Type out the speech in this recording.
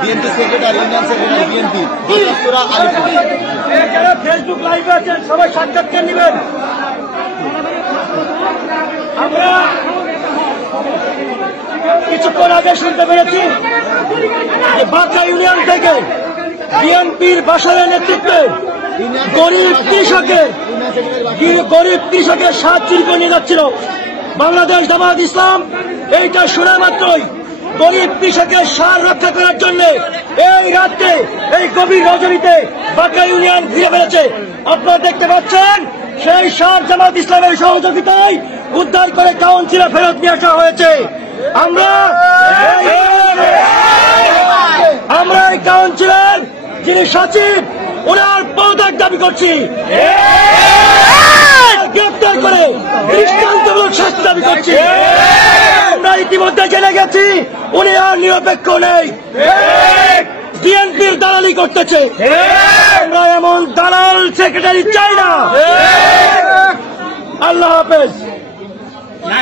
BNP secretary, union secretary BNP Alipur. যারা Facebook লাইভে আছেন সবাই সাক্ষাৎকার নেবেন। আমরা কিছুক্ষণ আগে শুনতে পেরেছি যে বাঁকা ইউনিয়ন থেকে বিএনপির বাসারের নেতৃত্বে গরিব কৃষকের সাত চুরি করে নিয়ে যাচ্ছিল বাংলাদেশ জামায়াত ইসলাম। এইটা শোনা মাত্রই গরিব কৃষকের সার রক্ষা করার জন্য এই রাত্রে এই গভীর রজনীতে বাঁকা ইউনিয়ন ঘিরে ফেলেছে। আপনারা দেখতে পাচ্ছেন সেই সার জামায়াত ইসলামের সহযোগিতায় উদ্ধার করে কাউন্সিলে ফেরত নিয়ে আসা হয়েছে। আমরা এই কাউন্সিলের যিনি সচিব ওনার পদত্যাগ দাবি করছি, গ্রেপ্তার করে দৃষ্টান্তমূলক শাস্তি দাবি করছি। আমরা ইতিমধ্যে জেনে গেছি উনি আর নিরপেক্ষ নেই, বিএনপির দালালি করতেছে। আমরা এমন দালাল সেক্রেটারি চাই না। আল্লাহ হাফেজ।